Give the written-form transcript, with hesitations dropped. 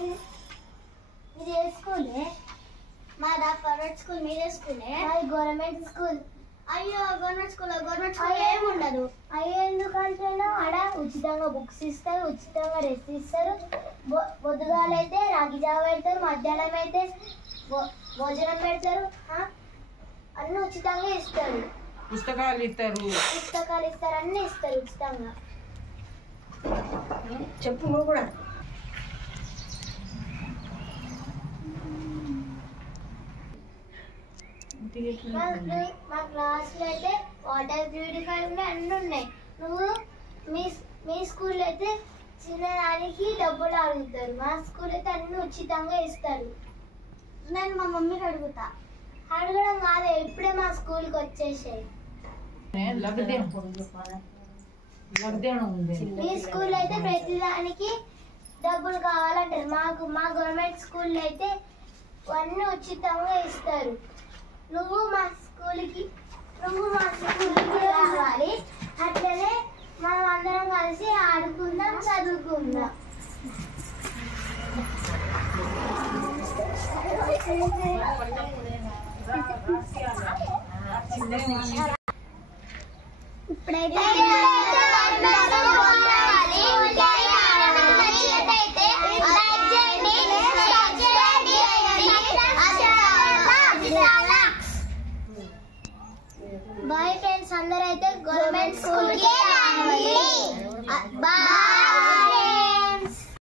మీరు ఏ స్కూలే? మాదా private school. మీదే స్కూలే? మాది గవర్నమెంట్ స్కూల్. అయ్యో గవర్నమెంట్ స్కూల్ ఏముండదు. అయ్యో ఎందుకంటున్నావు? ఆడ ఉచితంగా బుక్స్ ఇస్తారు, ఉచితంగా రెస్ట్ ఇస్తారు. పొద్దుగాలైతే రాగి జావ పెడతారు, మధ్యాహ్నం అయితే భోజనం పెడతారు, అన్నీ ఉచితంగా ఇస్తారు. పుస్తకాలు ఇస్తారు, అన్నీ ఇస్తారు ఉచితంగా. చెప్పు నువ్వు కూడా. మా క్లాస్లో అయితే వాటర్ ప్యూరిఫైర్ ఉన్నాయి, అన్నీ ఉన్నాయి. నువ్వు మీ స్కూల్లో అయితే చిన్నదానికి డబ్బులు అడుగుతారు, మా స్కూల్ అయితే అన్నీ ఉచితంగా ఇస్తారు. నేను మా మమ్మీకి అడుగుతా. అడగడం కాదు, ఇప్పుడే మా స్కూల్కి వచ్చేసాయి. మీ స్కూల్లో అయితే ప్రతిదానికి డబ్బులు కావాలంటారు. మా గవర్నమెంట్ స్కూల్లో అయితే అన్నీ ఉచితంగా ఇస్తారు. నువ్వు మా స్కూల్కి రావాలి. అట్లనే మనం అందరం కలిసి ఆడుకుందాం, చదువుకుందాం. ఇప్పుడైతే